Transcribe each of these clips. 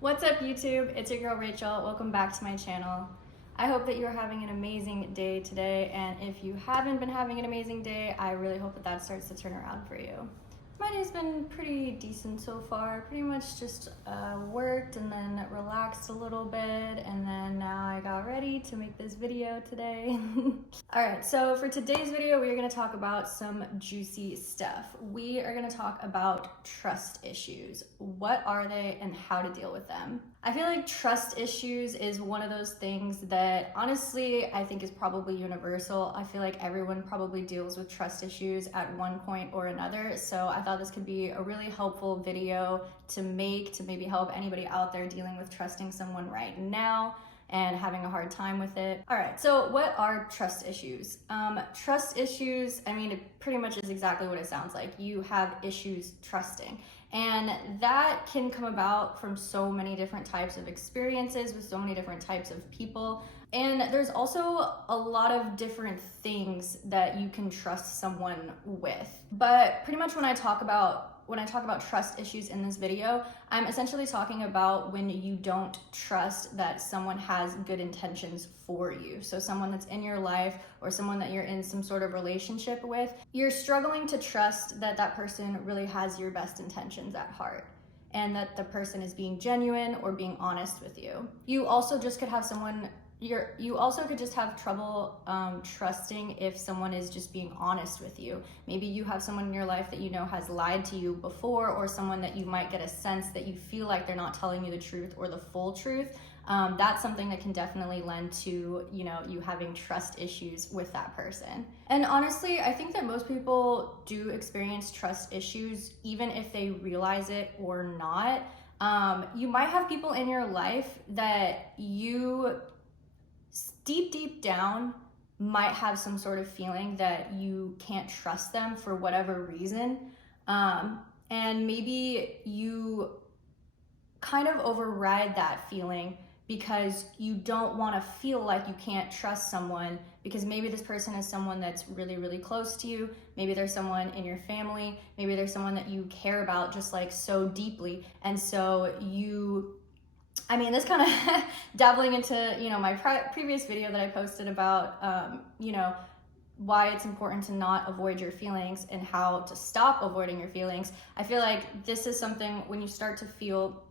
What's up, YouTube? It's your girl Rachel. Welcome back to my channel. I hope that you're having an amazing day today, and if you haven't been having an amazing day, I really hope that starts to turn around for you. My day's been pretty decent so far. Pretty much just worked and then relaxed a little bit, and then now I got ready to make this video today. Alright, so for today's video, we are going to talk about some juicy stuff. We are going to talk about trust issues. What are they and how to deal with them? I feel like trust issues is one of those things that honestly I think is probably universal. I feel like everyone probably deals with trust issues at one point or another. So I thought this could be a really helpful video to make to maybe help anybody out there dealing with trusting someone right now and having a hard time with it. All right, so what are trust issues? Trust issues, I mean, it pretty much is exactly what it sounds like. You have issues trusting. And that can come about from so many different types of experiences with so many different types of people. And there's also a lot of different things that you can trust someone with. But pretty much when I talk about trust issues in this video, I'm essentially talking about when you don't trust that someone has good intentions for you. So someone that's in your life or someone that you're in some sort of relationship with, you're struggling to trust that that person really has your best intentions at heart and that the person is being genuine or being honest with you. You also just could have trouble trusting if someone is just being honest with you. Maybe you have someone in your life that you know has lied to you before, or someone that you might get a sense that you feel like they're not telling you the truth or the full truth. That's something that can definitely lend to, you having trust issues with that person. And honestly, I think that most people do experience trust issues, even if they realize it or not. You might have people in your life that you deep down might have some sort of feeling that you can't trust them for whatever reason. And maybe you kind of override that feeling because you don't want to feel like you can't trust someone, because maybe this person is someone that's really, really close to you. Maybe there's someone in your family. Maybe there's someone that you care about just like so deeply. And so this kind of dabbling into, my previous video that I posted about, why it's important to not avoid your feelings and how to stop avoiding your feelings. I feel like this is something when you start to feel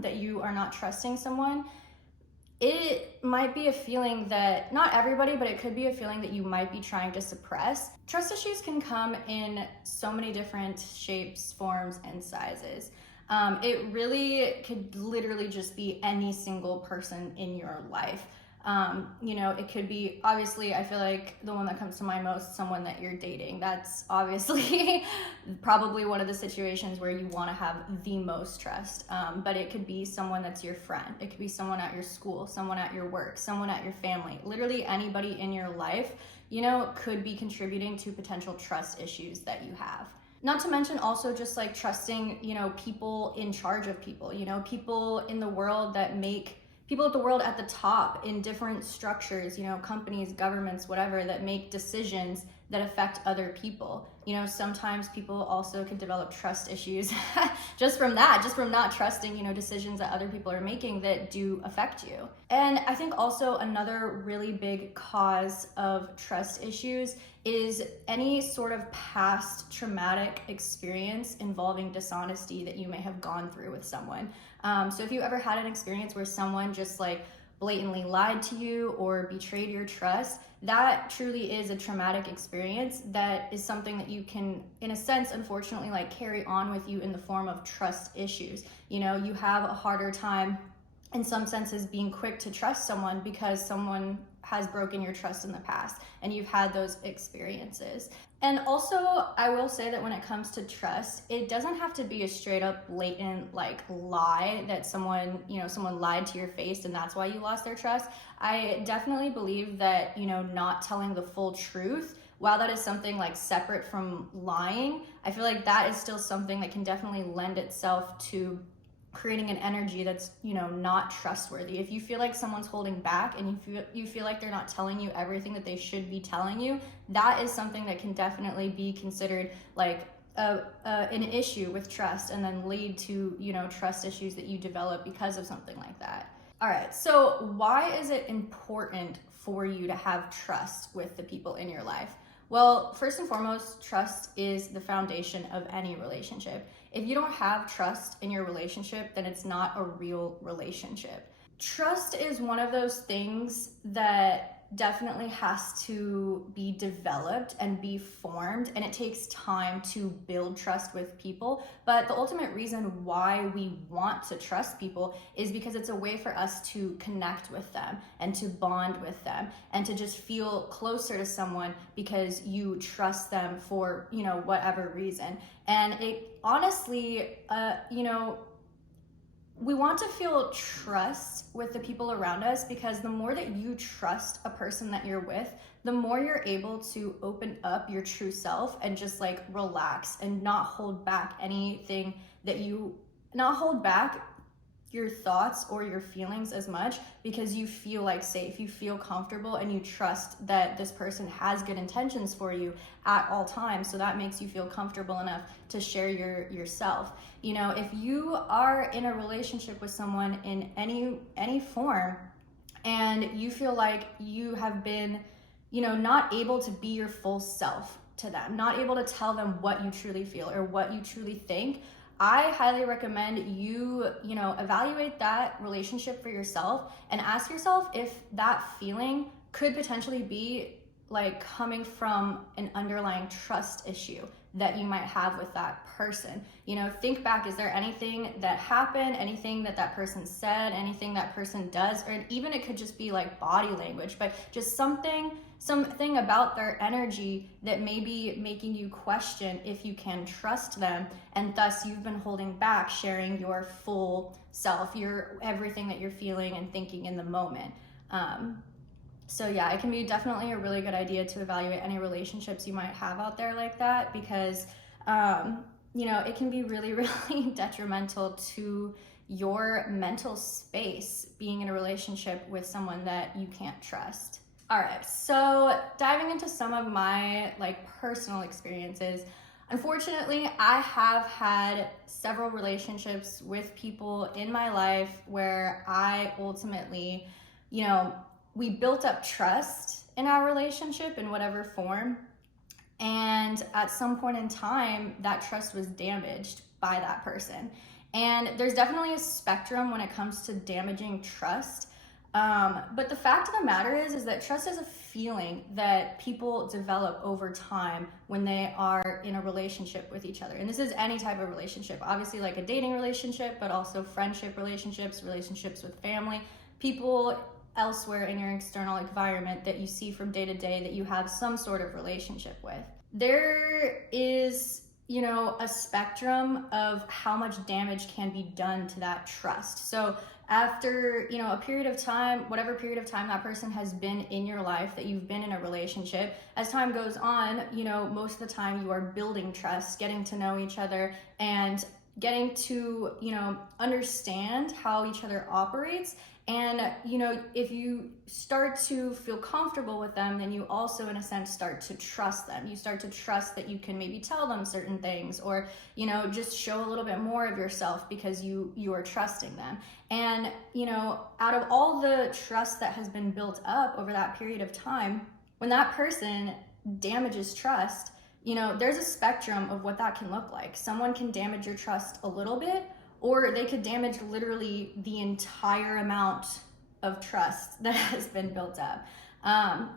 that you are not trusting someone, it might be a feeling that, not everybody, but it could be a feeling that you might be trying to suppress. Trust issues can come in so many different shapes, forms, and sizes. It really could literally just be any single person in your life. It could be, obviously, I feel like the one that comes to mind most, someone that you're dating. That's obviously probably one of the situations where you want to have the most trust. But it could be someone that's your friend. It could be someone at your school, someone at your work, someone at your family. Literally anybody in your life, could be contributing to potential trust issues that you have. Not to mention also just like trusting, people in charge of people, people in the world people at the world at the top in different structures, companies, governments, whatever, that make decisions that affect other people. Sometimes people also can develop trust issues just from not trusting, decisions that other people are making that do affect you. And I think also another really big cause of trust issues is any sort of past traumatic experience involving dishonesty that you may have gone through with someone. So if you ever had an experience where someone just like blatantly lied to you or betrayed your trust, that truly is a traumatic experience. That is something that you can, in a sense, unfortunately, like carry on with you in the form of trust issues. You have a harder time in some senses being quick to trust someone because someone has broken your trust in the past and you've had those experiences. And also, I will say that when it comes to trust, it doesn't have to be a straight up blatant like lie that someone lied to your face and that's why you lost their trust. I definitely believe that, not telling the full truth, while that is something like separate from lying, I feel like that is still something that can definitely lend itself to creating an energy that's, not trustworthy. If you feel like someone's holding back and you feel like they're not telling you everything that they should be telling you, that is something that can definitely be considered like an issue with trust and then lead to, trust issues that you develop because of something like that. All right, so why is it important for you to have trust with the people in your life? Well, first and foremost, trust is the foundation of any relationship. If you don't have trust in your relationship, then it's not a real relationship. Trust is one of those things that definitely has to be developed and be formed, and it takes time to build trust with people. But the ultimate reason why we want to trust people is because it's a way for us to connect with them and to bond with them and to just feel closer to someone because you trust them for, whatever reason. And it honestly, we want to feel trust with the people around us, because the more that you trust a person that you're with, the more you're able to open up your true self and just like relax and not hold back anything not hold back your thoughts or your feelings as much, because you feel like safe, you feel comfortable, and you trust that this person has good intentions for you at all times. So that makes you feel comfortable enough to share yourself. If you are in a relationship with someone in any form and you feel like you have been, not able to be your full self to them, not able to tell them what you truly feel or what you truly think, I highly recommend you, evaluate that relationship for yourself and ask yourself if that feeling could potentially be like coming from an underlying trust issue that you might have with that person. Think back, is there anything that happened, anything that person said, anything that person does, or even it could just be like body language, but just something about their energy that may be making you question if you can trust them, and thus you've been holding back sharing your full self, your everything that you're feeling and thinking in the moment. So yeah, it can be definitely a really good idea to evaluate any relationships you might have out there like that, because it can be really, really detrimental to your mental space being in a relationship with someone that you can't trust. All right, so diving into some of my personal experiences. Unfortunately, I have had several relationships with people in my life where I ultimately, we built up trust in our relationship in whatever form. And at some point in time, that trust was damaged by that person. And there's definitely a spectrum when it comes to damaging trust. But the fact of the matter is that trust is a feeling that people develop over time when they are in a relationship with each other. And this is any type of relationship, obviously like a dating relationship, but also friendship relationships with family, people elsewhere in your external environment that you see from day to day that you have some sort of relationship with. There is, a spectrum of how much damage can be done to that trust. So after, a period of time, whatever period of time that person has been in your life, that you've been in a relationship, as time goes on, most of the time you are building trust, getting to know each other, and getting to, understand how each other operates. And, if you start to feel comfortable with them, then you also, in a sense, start to trust them. You start to trust that you can maybe tell them certain things, or, just show a little bit more of yourself because you are trusting them. And, out of all the trust that has been built up over that period of time, when that person damages trust, there's a spectrum of what that can look like. Someone can damage your trust a little bit, or they could damage literally the entire amount of trust that has been built up.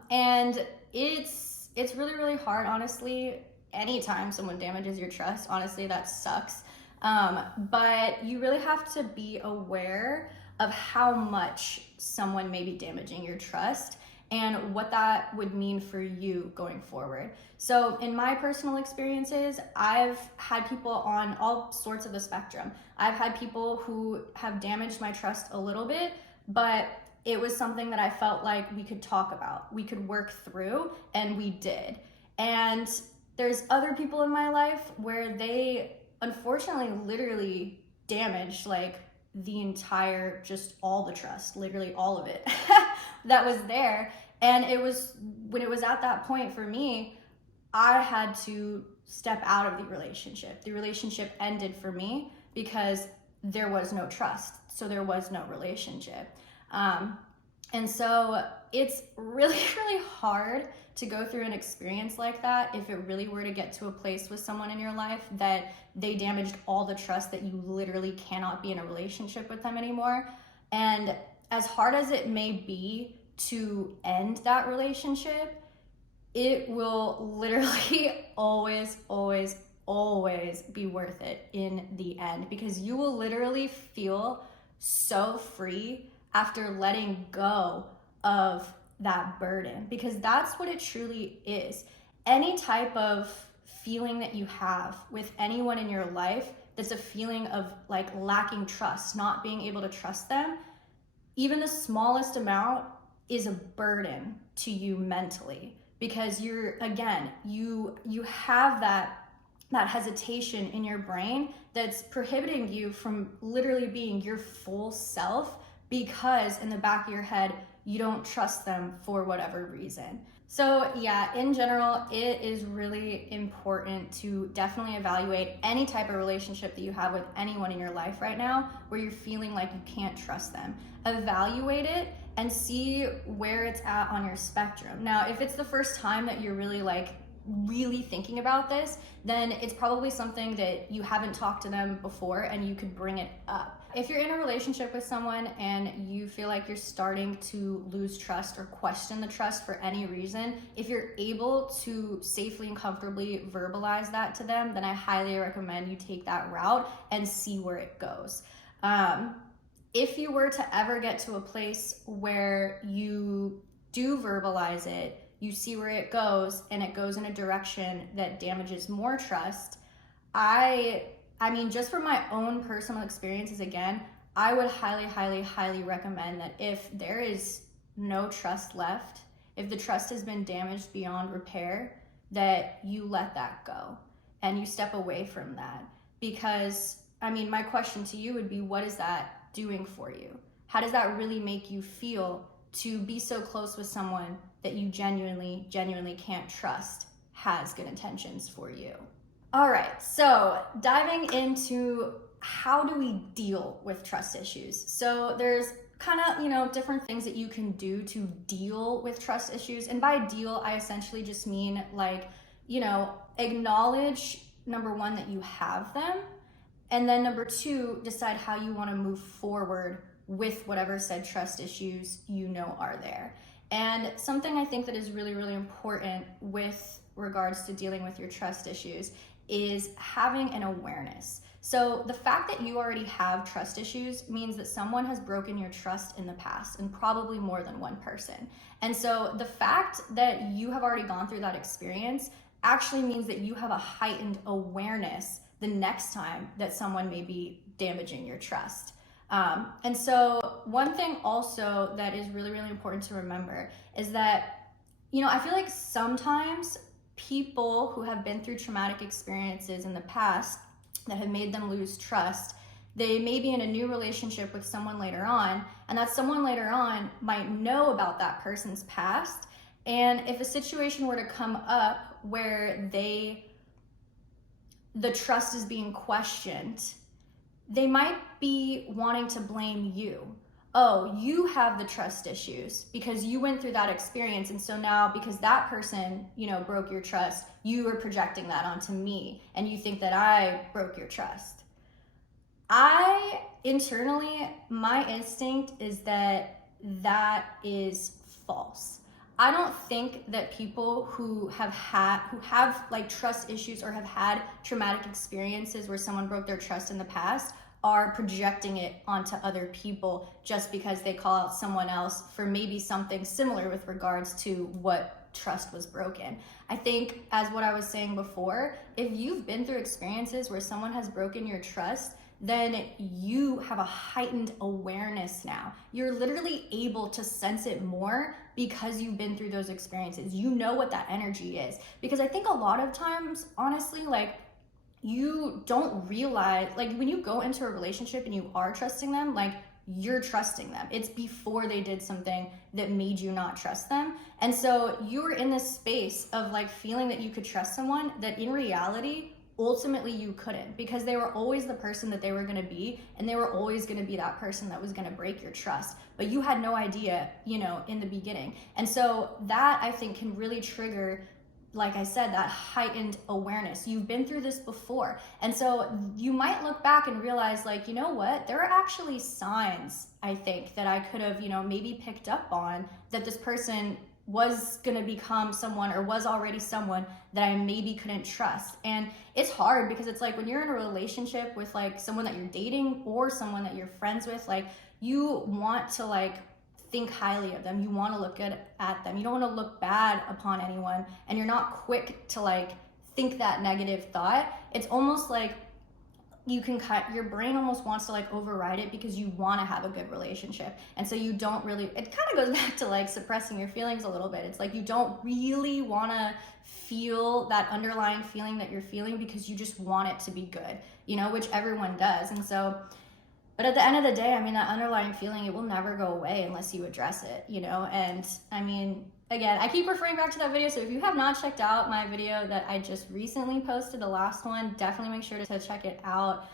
And it's really, really hard, honestly. Anytime someone damages your trust, honestly, that sucks. But you really have to be aware of how much someone may be damaging your trust and what that would mean for you going forward. So in my personal experiences, I've had people on all sorts of the spectrum. I've had people who have damaged my trust a little bit, but it was something that I felt like we could talk about, we could work through, and we did. And there's other people in my life where they unfortunately literally damaged the entire, just all the trust, literally all of it that was there. And it was when it was at that point for me, I had to step out of the relationship. The relationship ended for me because there was no trust. So there was no relationship. And so it's really, really hard to go through an experience like that if it really were to get to a place with someone in your life that they damaged all the trust that you literally cannot be in a relationship with them anymore. And as hard as it may be to end that relationship, it will literally always, always, always be worth it in the end, because you will literally feel so free after letting go of that burden, because that's what it truly is. Any type of feeling that you have with anyone in your life that's a feeling of like lacking trust, not being able to trust them, even the smallest amount is a burden to you mentally, because you're, again, you have that hesitation in your brain that's prohibiting you from literally being your full self, because in the back of your head, you don't trust them for whatever reason. So yeah, in general, it is really important to definitely evaluate any type of relationship that you have with anyone in your life right now where you're feeling like you can't trust them. Evaluate it and see where it's at on your spectrum. Now, if it's the first time that you're really thinking about this, then it's probably something that you haven't talked to them before and you could bring it up. If you're in a relationship with someone and you feel like you're starting to lose trust or question the trust for any reason, if you're able to safely and comfortably verbalize that to them, then I highly recommend you take that route and see where it goes. If you were to ever get to a place where you do verbalize it, you see where it goes, and it goes in a direction that damages more trust, I mean, just from my own personal experiences, again, I would highly, highly, highly recommend that if there is no trust left, if the trust has been damaged beyond repair, that you let that go and you step away from that. Because, I mean, my question to you would be, what is that doing for you? How does that really make you feel to be so close with someone that you genuinely, genuinely can't trust has good intentions for you? All right, so diving into how do we deal with trust issues? So there's kind of, different things that you can do to deal with trust issues. And by deal, I essentially just mean acknowledge, number one, that you have them. And then number two, decide how you want to move forward with whatever said trust issues are there. And something I think that is really, really important with regards to dealing with your trust issues is having an awareness. So the fact that you already have trust issues means that someone has broken your trust in the past, and probably more than one person. And so the fact that you have already gone through that experience actually means that you have a heightened awareness the next time that someone may be damaging your trust. And so one thing also that is really, really important to remember is that, I feel like sometimes people who have been through traumatic experiences in the past that have made them lose trust, they may be in a new relationship with someone later on, and that someone later on might know about that person's past. And if a situation were to come up where the trust is being questioned, they might be wanting to blame you. Oh, you have the trust issues because you went through that experience. And so now because that person, broke your trust, you are projecting that onto me and you think that I broke your trust. Internally, my instinct is that is false. I don't think that people who have like trust issues or have had traumatic experiences where someone broke their trust in the past are projecting it onto other people just because they call out someone else for maybe something similar with regards to what trust was broken. I think, as what I was saying before, if you've been through experiences where someone has broken your trust, then you have a heightened awareness now. You're literally able to sense it more because you've been through those experiences. You know what that energy is. Because I think a lot of times, honestly, you don't realize, when you go into a relationship and you are trusting them, you're trusting them. It's before they did something that made you not trust them. And so you were in this space of like feeling that you could trust someone that in reality, ultimately you couldn't, because they were always the person that they were going to be, and they were always going to be that person that was going to break your trust, but you had no idea, you know, in the beginning. And so that, I think, can really trigger, like I said, that heightened awareness. You've been through this before. And so you might look back and realize, like, you know what, there are actually signs, I think, that I could have, you know, maybe picked up on, that this person was going to become someone, or was already someone that I maybe couldn't trust. And it's hard, because it's like when you're in a relationship with like someone that you're dating or someone that you're friends with, like you want to like think highly of them. You want to look good at them. You don't want to look bad upon anyone, and you're not quick to like think that negative thought. It's almost like you can your brain almost wants to like override it, because you want to have a good relationship. And so you don't really, it kind of goes back to like suppressing your feelings a little bit. It's like you don't really want to feel that underlying feeling that you're feeling, because you just want it to be good, you know, which everyone does. And so, but at the end of the day, I mean, that underlying feeling, it will never go away unless you address it, you know. And I mean, again, I keep referring back to that video. So if you have not checked out my video that I just recently posted, the last one, definitely make sure to check it out.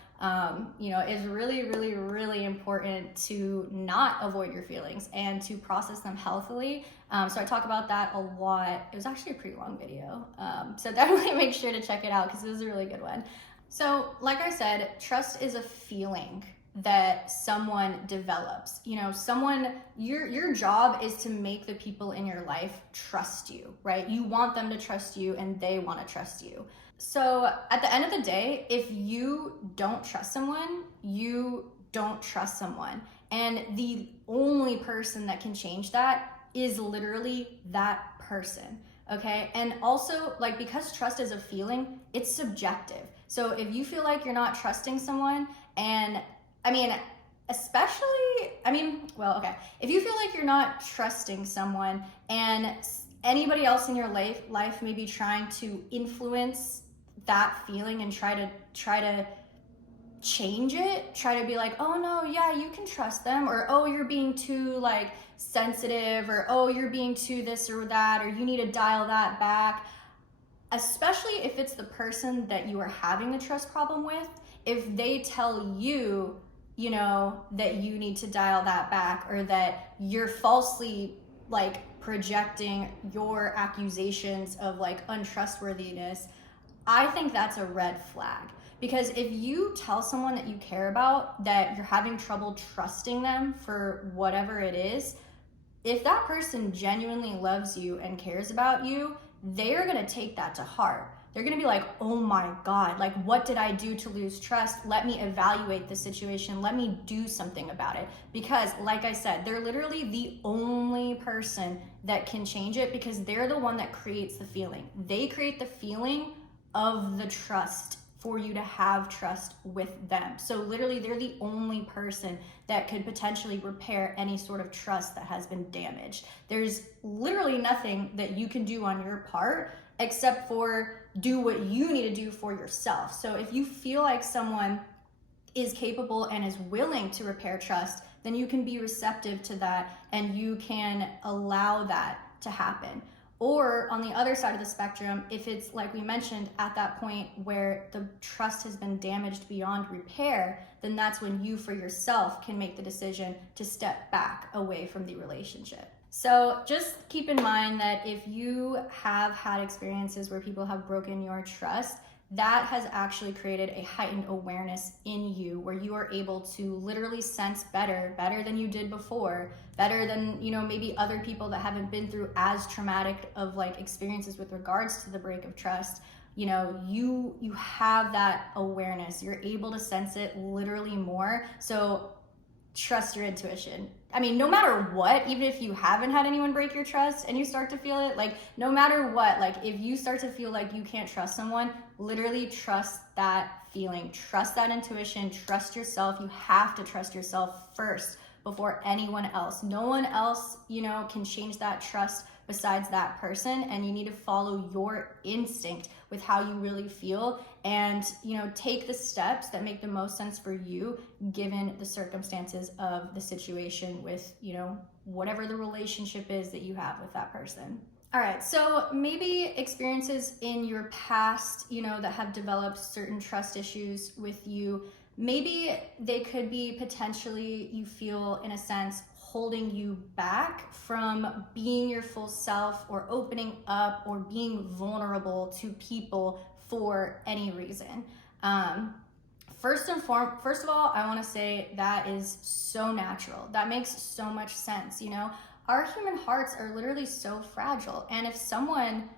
You know, it's really, really, really important to not avoid your feelings and to process them healthily. So I talk about that a lot. It was actually a pretty long video. So definitely make sure to check it out, because it was a really good one. So like I said, trust is a feeling that someone develops. You know, someone, your job is to make the people in your life trust you, right? You want them to trust you, and they want to trust you. So at the end of the day, if you don't trust someone, you don't trust someone. And the only person that can change that is literally that person, okay? And also, like, because trust is a feeling, it's subjective. So if you feel like you're not trusting someone, and I mean, if you feel like you're not trusting someone, and anybody else in your life may be trying to influence that feeling and try to change it, try to be like, oh no, yeah, you can trust them, or oh, you're being too like sensitive, or oh, you're being too this or that, or you need to dial that back. Especially if it's the person that you are having the trust problem with, if they tell you, you know, that you need to dial that back, or that you're falsely like projecting your accusations of like untrustworthiness, I think that's a red flag. Because if you tell someone that you care about that you're having trouble trusting them for whatever it is, if that person genuinely loves you and cares about you, they're gonna take that to heart. They're gonna be like, oh my God, like what did I do to lose trust? Let me evaluate the situation. Let me do something about it. Because like I said, they're literally the only person that can change it, because they're the one that creates the feeling. They create the feeling of the trust for you to have trust with them. So literally they're the only person that could potentially repair any sort of trust that has been damaged. There's literally nothing that you can do on your part except for do what you need to do for yourself. So if you feel like someone is capable and is willing to repair trust, then you can be receptive to that, and you can allow that to happen. Or on the other side of the spectrum, if it's like we mentioned, at that point where the trust has been damaged beyond repair, then that's when you for yourself can make the decision to step back away from the relationship. So just keep in mind that if you have had experiences where people have broken your trust, that has actually created a heightened awareness in you, where you are able to literally sense better than you did before, better than, you know, maybe other people that haven't been through as traumatic of like experiences with regards to the break of trust. You know, you have that awareness. You're able to sense it literally more. So trust your intuition. I mean, no matter what, even if you haven't had anyone break your trust and you start to feel it, like no matter what, like if you start to feel like you can't trust someone, literally trust that feeling, trust that intuition, trust yourself. You have to trust yourself first before anyone else. No one else, you know, can change that trust besides that person, and you need to follow your instinct with how you really feel and, take the steps that make the most sense for you given the circumstances of the situation with, whatever the relationship is that you have with that person. All right, so maybe experiences in your past, that have developed certain trust issues with you, maybe they could be potentially, you feel in a sense, holding you back from being your full self or opening up or being vulnerable to people for any reason. First of all, I want to say that is so natural. That makes so much sense. Our human hearts are literally so fragile. And if someone,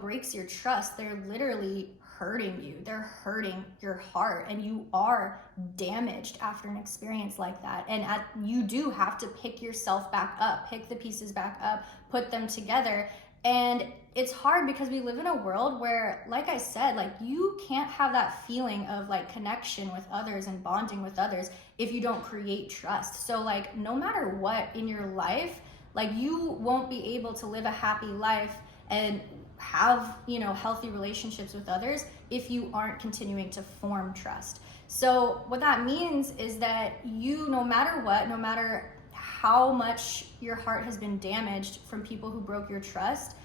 breaks your trust, they're literally hurting you. They're hurting your heart, and you are damaged after an experience like that. And you do have to pick yourself back up, pick the pieces back up, put them together. And it's hard because we live in a world where, like I said, like you can't have that feeling of like connection with others and bonding with others if you don't create trust. So like no matter what in your life, like you won't be able to live a happy life and have, healthy relationships with others if you aren't continuing to form trust. So what that means is that you, no matter what, no matter how much your heart has been damaged from people who broke your trust,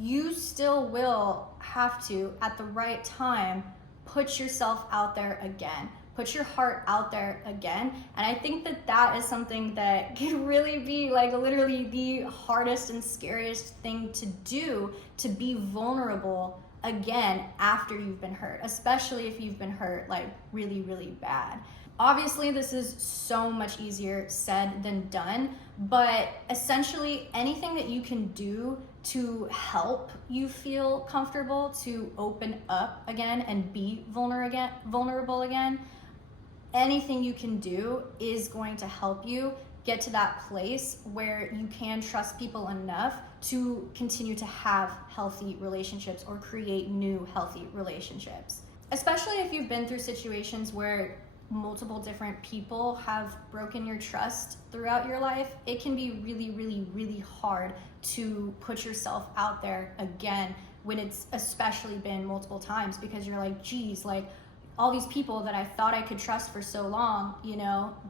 you still will have to, at the right time, put yourself out there again. Put your heart out there again. And I think that is something that can really be like literally the hardest and scariest thing to do, to be vulnerable again after you've been hurt, especially if you've been hurt like really, really bad. Obviously, this is so much easier said than done, but essentially anything that you can do to help you feel comfortable to open up again and be vulnerable again, anything you can do is going to help you get to that place where you can trust people enough to continue to have healthy relationships or create new healthy relationships. Especially if you've been through situations where multiple different people have broken your trust throughout your life, it can be really, really, really hard to put yourself out there again when it's especially been multiple times, because you're like, geez, like all these people that I thought I could trust for so long,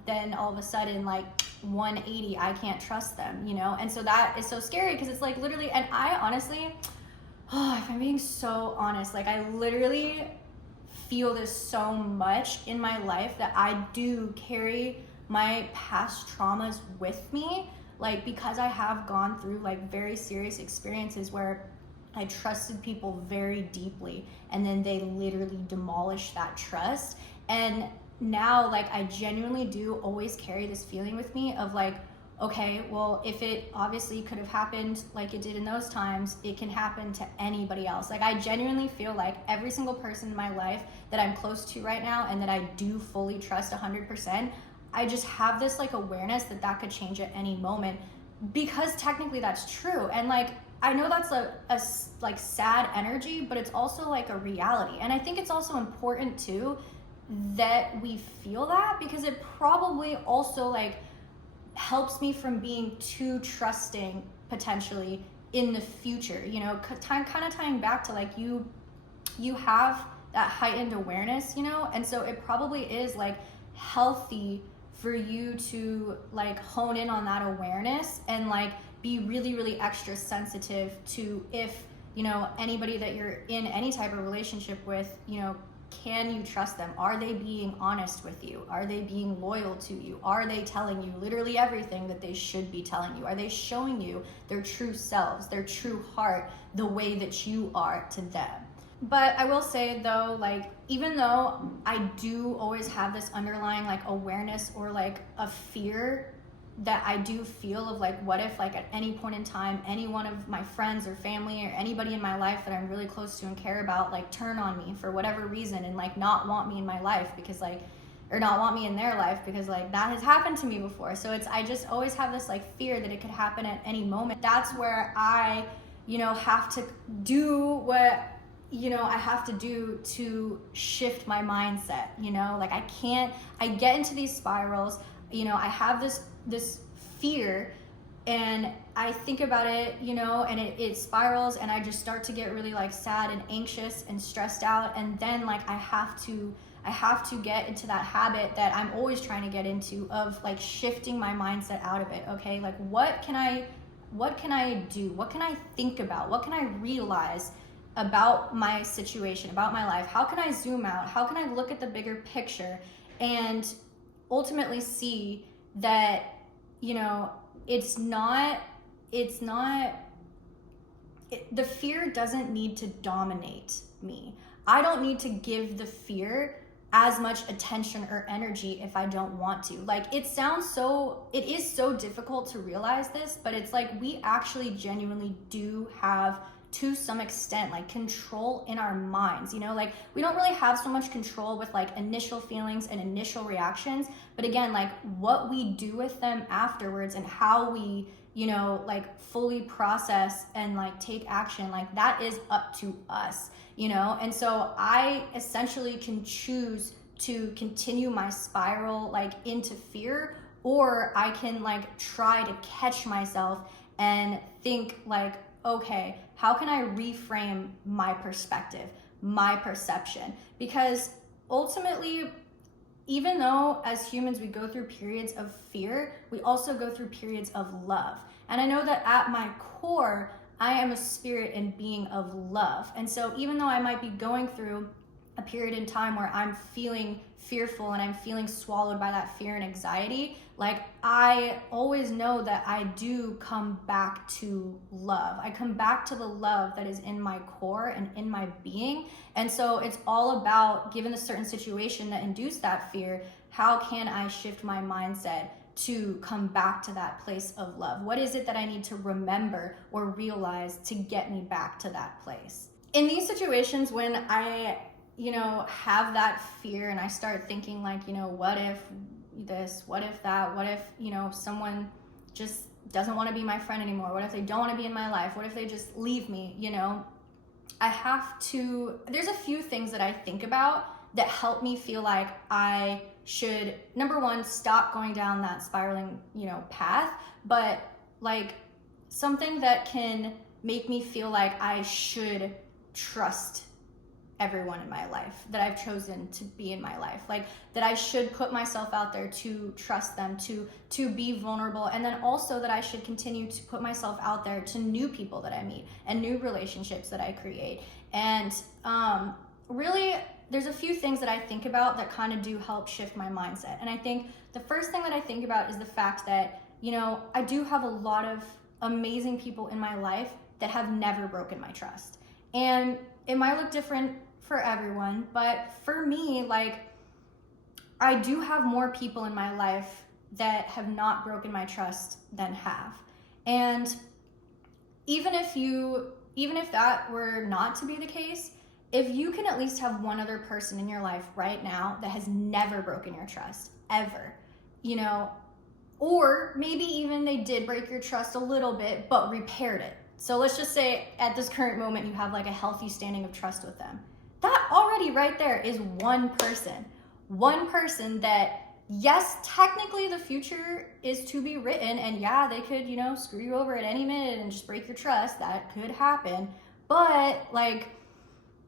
then all of a sudden like 180, I can't trust them, And so that is so scary because it's like literally, and I honestly, if I'm being so honest, like I literally feel this so much in my life that I do carry my past traumas with me, like because I have gone through like very serious experiences where I trusted people very deeply and then they literally demolished that trust. And now like I genuinely do always carry this feeling with me of like, okay, well, if it obviously could have happened like it did in those times, it can happen to anybody else. Like I genuinely feel like every single person in my life that I'm close to right now and that I do fully trust 100%, I just have this like awareness that could change at any moment, because technically that's true. And like I know that's a like sad energy, but it's also like a reality. And I think it's also important too that we feel that, because it probably also like helps me from being too trusting potentially in the future, kind of tying back to like you have that heightened awareness, and so it probably is like healthy for you to like hone in on that awareness and like be really, really extra sensitive to if, anybody that you're in any type of relationship with, can you trust them? Are they being honest with you? Are they being loyal to you? Are they telling you literally everything that they should be telling you? Are they showing you their true selves, their true heart, the way that you are to them? But I will say though, like, even though I do always have this underlying like awareness or like a fear that I do feel of like, what if like at any point in time, any one of my friends or family or anybody in my life that I'm really close to and care about, like turn on me for whatever reason and like not want me in my life because like, or not want me in their life because like that has happened to me before. So I just always have this like fear that it could happen at any moment. That's where I, have to do what, I have to do to shift my mindset, like I get into these spirals, I have this fear and I think about it, you know, and it spirals, and I just start to get really like sad and anxious and stressed out. And then like I have to get into that habit that I'm always trying to get into of like shifting my mindset out of it. Okay, like what can I do? What can I think about? What can I realize about my situation, about my life? How can I zoom out? How can I look at the bigger picture and ultimately see that, you know, the fear doesn't need to dominate me. I don't need to give the fear as much attention or energy if I don't want to. Like, it is so difficult to realize this, but it's like we actually genuinely do have, to some extent, like control in our minds, you know, like we don't really have so much control with like initial feelings and initial reactions, but again, like what we do with them afterwards and how we, you know, like fully process and like take action, like that is up to us, you know. And so I essentially can choose to continue my spiral like into fear, or I can like try to catch myself and think like, okay, how can I reframe my perspective, my perception? Because ultimately, even though as humans we go through periods of fear, we also go through periods of love. And I know that at my core, I am a spirit and being of love. And so even though I might be going through a period in time where I'm feeling fearful and I'm feeling swallowed by that fear and anxiety, like I always know that I do come back to love. I come back to the love that is in my core and in my being. And so it's all about, given a certain situation that induced that fear, how can I shift my mindset to come back to that place of love? What is it that I need to remember or realize to get me back to that place? In these situations when I, you know, have that fear and I start thinking like, you know, what if this, what if that, what if, you know, someone just doesn't want to be my friend anymore? What if they don't want to be in my life? What if they just leave me? You know, there's a few things that I think about that help me feel like I should, number one, stop going down that spiraling, you know, path, but like something that can make me feel like I should trust everyone in my life that I've chosen to be in my life, like that I should put myself out there to trust them, to be vulnerable, and then also that I should continue to put myself out there to new people that I meet and new relationships that I create. And really, there's a few things that I think about that kind of do help shift my mindset. And I think the first thing that I think about is the fact that, you know, I do have a lot of amazing people in my life that have never broken my trust. And it might look different for everyone, but for me, like, I do have more people in my life that have not broken my trust than have. And even if that were not to be the case, if you can at least have one other person in your life right now that has never broken your trust, ever, you know, or maybe even they did break your trust a little bit, but repaired it. So let's just say at this current moment, you have like a healthy standing of trust with them. That already right there is one person that, yes, technically the future is to be written, and yeah, they could, you know, screw you over at any minute and just break your trust. That could happen. But like,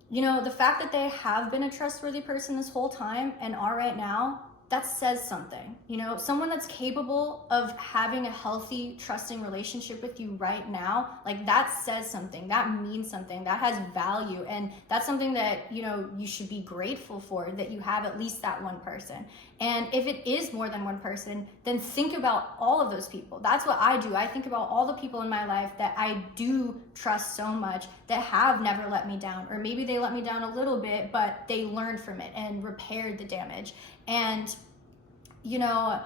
you know, the fact that they have been a trustworthy person this whole time and are right now, that says something. You know, someone that's capable of having a healthy, trusting relationship with you right now, like that says something, that means something, that has value. And that's something that, you know, you should be grateful for, that you have at least that one person. And if it is more than one person, then think about all of those people. That's what I do. I think about all the people in my life that I do trust so much that have never let me down, or maybe they let me down a little bit, but they learned from it and repaired the damage. And, you know,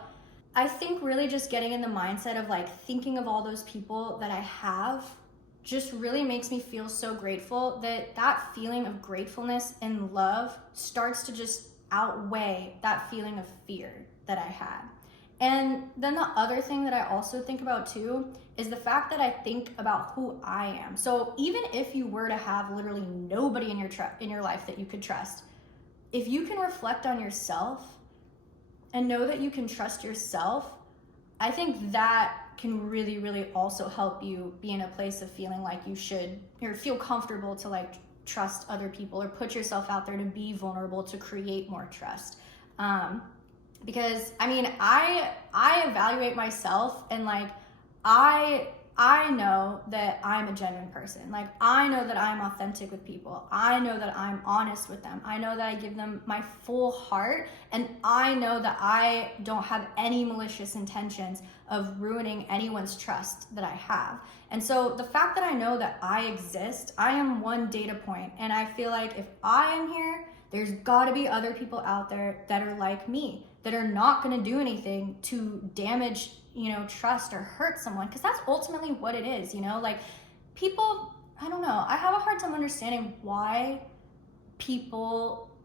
I think really just getting in the mindset of like thinking of all those people that I have just really makes me feel so grateful, that that feeling of gratefulness and love starts to just outweigh that feeling of fear that I had. And then the other thing that I also think about too is the fact that I think about who I am. So even if you were to have literally nobody in your life that you could trust, if you can reflect on yourself and know that you can trust yourself, I think that can really, really also help you be in a place of feeling like you should, or feel comfortable to like trust other people or put yourself out there to be vulnerable to create more trust. Because I mean, I evaluate myself, and like I know that I'm a genuine person. Like, I know that I'm authentic with people. I know that I'm honest with them. I know that I give them my full heart, and I know that I don't have any malicious intentions of ruining anyone's trust that I have. And so the fact that I know that I exist, I am one data point, and I feel like if I am here, there's got to be other people out there that are like me, that are not going to do anything to damage, trust or hurt someone, because that's ultimately what it is. Like, people, I don't know, I have a hard time understanding why people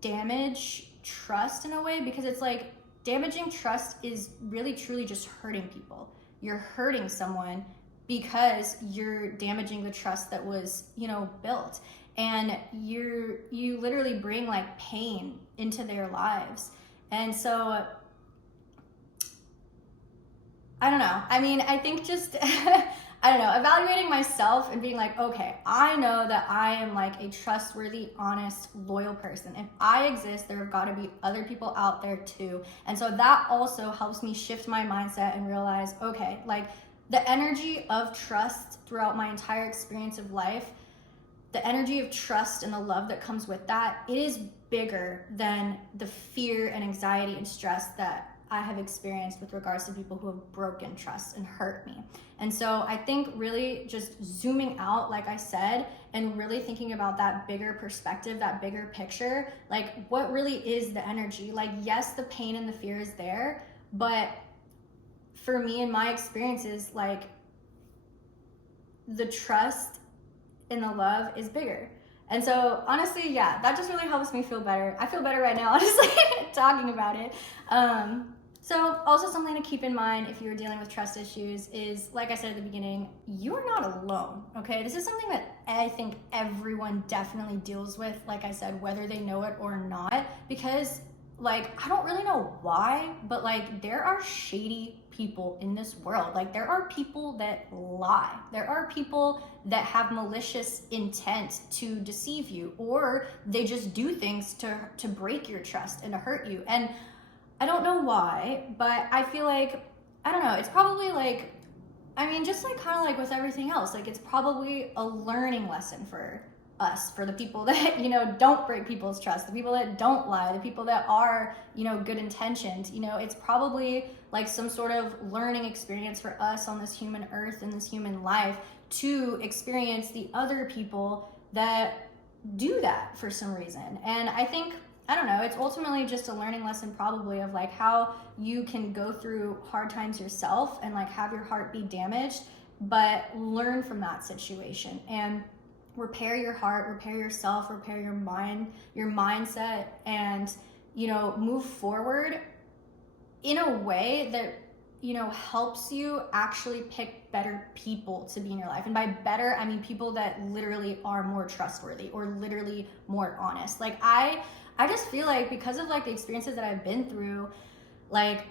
damage trust in a way, because it's like damaging trust is really truly just hurting people. You're hurting someone because you're damaging the trust that was, built, and you literally bring like pain into their lives. And so I don't know. I mean, I think just, I don't know, evaluating myself and being like, okay, I know that I am like a trustworthy, honest, loyal person. If I exist, there have got to be other people out there too. And so that also helps me shift my mindset and realize, okay, like the energy of trust throughout my entire experience of life, the energy of trust and the love that comes with that, it is bigger than the fear and anxiety and stress that I have experienced with regards to people who have broken trust and hurt me. And so I think really just zooming out, like I said, and really thinking about that bigger perspective, that bigger picture, like what really is the energy? Like, yes, the pain and the fear is there, but for me and my experiences, like the trust and the love is bigger. And so honestly, yeah, that just really helps me feel better. I feel better right now, honestly, talking about it. So also something to keep in mind if you're dealing with trust issues is, like I said at the beginning, you're not alone, okay? This is something that I think everyone definitely deals with, like I said, whether they know it or not, because like, I don't really know why, but like there are shady people in this world. Like, there are people that lie. There are people that have malicious intent to deceive you, or they just do things to break your trust and to hurt you. And I don't know why, but I feel like, I don't know, it's probably like, I mean, just like kind of like with everything else, like it's probably a learning lesson for us, for the people that, don't break people's trust, the people that don't lie, the people that are, good intentioned, it's probably like some sort of learning experience for us on this human earth and this human life to experience the other people that do that for some reason. And I think, I don't know, it's ultimately just a learning lesson probably of like how you can go through hard times yourself and like have your heart be damaged, but learn from that situation and repair your heart, repair yourself, repair your mind, your mindset, and, move forward in a way that, helps you actually pick better people to be in your life. And by better, I mean people that literally are more trustworthy or literally more honest. Like, I just feel like because of like the experiences that I've been through, like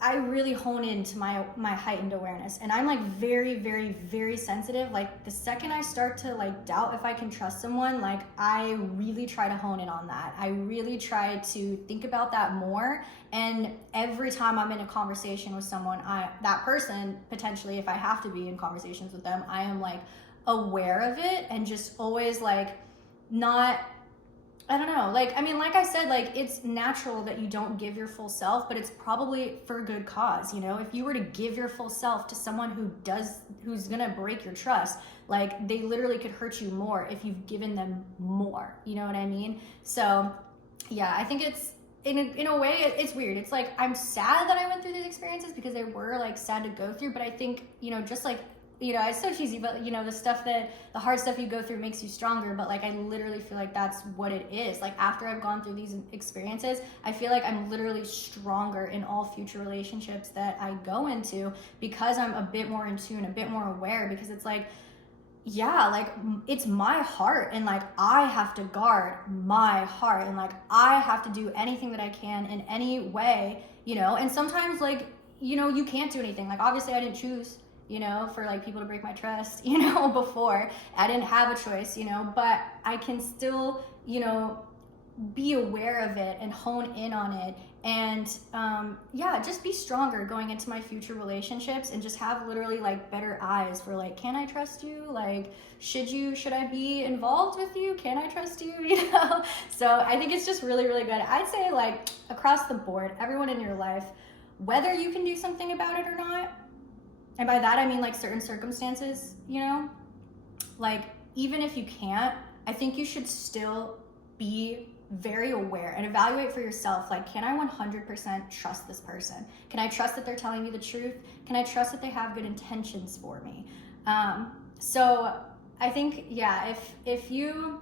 I really hone into my heightened awareness, and I'm like very, very, very sensitive. Like the second I start to like doubt if I can trust someone, like I really try to hone in on that. I really try to think about that more. And every time I'm in a conversation with someone, that person, potentially, if I have to be in conversations with them, I am like aware of it and just always like not, I don't know, like, I mean, like I said, like it's natural that you don't give your full self, but it's probably for a good cause. If you were to give your full self to someone who's gonna break your trust, like they literally could hurt you more if you've given them more, you know what I mean? So yeah, I think it's in a way it's weird. It's like I'm sad that I went through these experiences because they were like sad to go through, but I think, just like, it's so cheesy, but the hard stuff you go through makes you stronger. But like, I literally feel like that's what it is. Like after I've gone through these experiences, I feel like I'm literally stronger in all future relationships that I go into, because I'm a bit more in tune, a bit more aware, because it's like, yeah, like it's my heart, and like I have to guard my heart, and like I have to do anything that I can in any way, and sometimes like, you can't do anything. Like, obviously I didn't choose, for like people to break my trust, before. I didn't have a choice, but I can still, be aware of it and hone in on it, and just be stronger going into my future relationships, and just have literally like better eyes for like, can I trust you? Like, should I be involved with you? Can I trust you? So I think it's just really, really good. I'd say like across the board, everyone in your life, whether you can do something about it or not, and by that I mean like certain circumstances, like even if you can't, I think you should still be very aware and evaluate for yourself, like, can I 100% trust this person? Can I trust that they're telling me the truth? Can I trust that they have good intentions for me? So I think, if you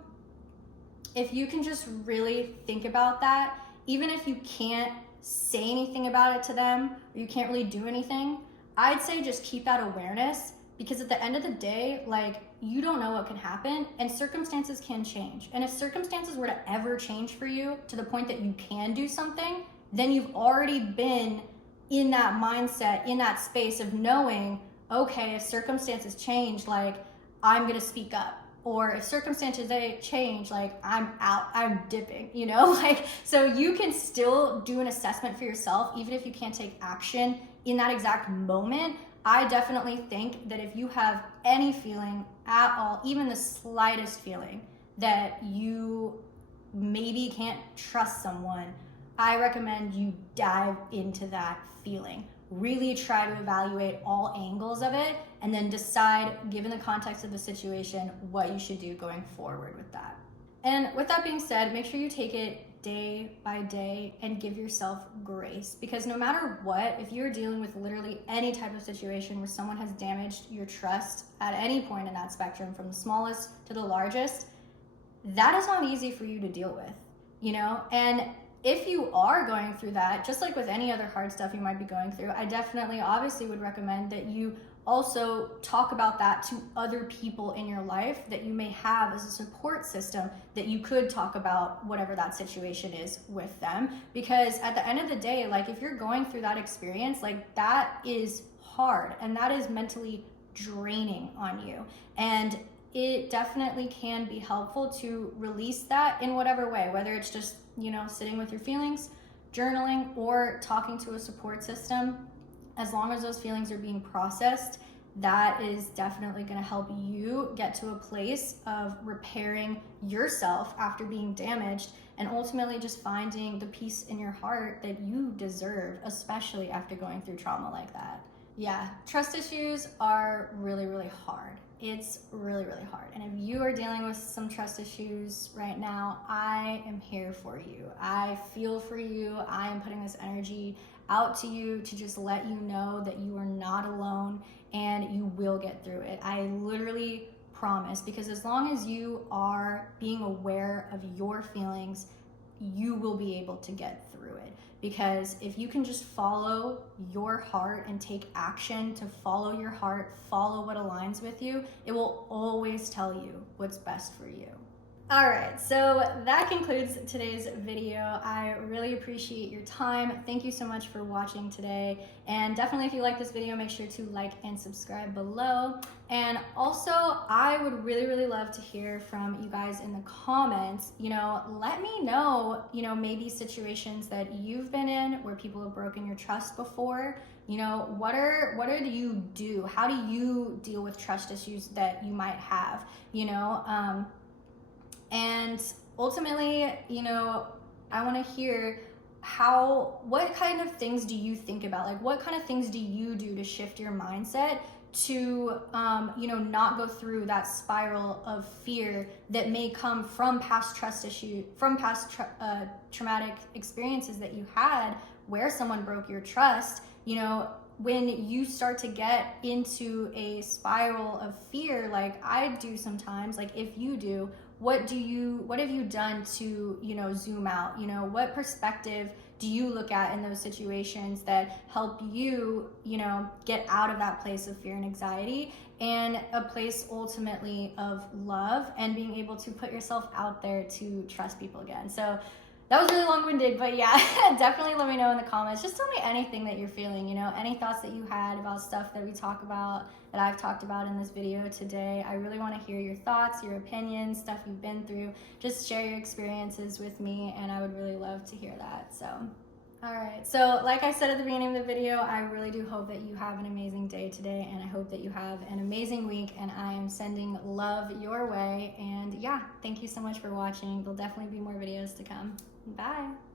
can just really think about that, even if you can't say anything about it to them, or you can't really do anything, I'd say just keep that awareness, because at the end of the day, like, you don't know what can happen, and circumstances can change. And if circumstances were to ever change for you to the point that you can do something, then you've already been in that mindset, in that space of knowing, okay, if circumstances change, like, I'm gonna speak up. Or if circumstances they change, like, I'm out, I'm dipping, like, so you can still do an assessment for yourself, even if you can't take action in that exact moment. I definitely think that if you have any feeling at all, even the slightest feeling that you maybe can't trust someone, I recommend you dive into that feeling. Really try to evaluate all angles of it, and then decide, given the context of the situation, what you should do going forward with that. And with that being said, make sure you take it day by day and give yourself grace, because no matter what, if you're dealing with literally any type of situation where someone has damaged your trust at any point in that spectrum, from the smallest to the largest, that is not easy for you to deal with, and if you are going through that, just like with any other hard stuff you might be going through, I definitely obviously would recommend that you also talk about that to other people in your life that you may have as a support system, that you could talk about whatever that situation is with them. Because at the end of the day, like, if you're going through that experience, like, that is hard and that is mentally draining on you. And it definitely can be helpful to release that in whatever way, whether it's just, sitting with your feelings, journaling, or talking to a support system. As long as those feelings are being processed, that is definitely going to help you get to a place of repairing yourself after being damaged, and ultimately just finding the peace in your heart that you deserve, especially after going through trauma like that. Yeah, trust issues are really, really hard. It's really, really hard. And if you are dealing with some trust issues right now, I am here for you. I feel for you. I am putting this energy out to you to just let you know that you are not alone and you will get through it. I literally promise, because as long as you are being aware of your feelings, you will be able to get through it. Because if you can just follow your heart and take action to follow your heart, follow what aligns with you, it will always tell you what's best for you. All right, so that concludes today's video. I really appreciate your time. Thank you so much for watching today. And definitely, if you like this video, make sure to like and subscribe below. And also, I would really, really love to hear from you guys in the comments. Let me know, maybe situations that you've been in where people have broken your trust before. What do you do? How do you deal with trust issues that you might have? And ultimately, I want to hear what kind of things do you think about? Like, what kind of things do you do to shift your mindset to, not go through that spiral of fear that may come from past trust issues, from past traumatic experiences that you had where someone broke your trust. When you start to get into a spiral of fear, like I do sometimes, like if you do, what have you done to, zoom out? What perspective do you look at in those situations that help you, get out of that place of fear and anxiety, and a place ultimately of love and being able to put yourself out there to trust people again? So that was really long-winded, but yeah, definitely let me know in the comments. Just tell me anything that you're feeling, you know, any thoughts that you had about stuff that we talk about, that I've talked about in this video today. I really want to hear your thoughts, your opinions, stuff you've been through. Just share your experiences with me, and I would really love to hear that. So, all right. So like I said at the beginning of the video, I really do hope that you have an amazing day today, and I hope that you have an amazing week, and I am sending love your way. And yeah, thank you so much for watching. There'll definitely be more videos to come. Bye.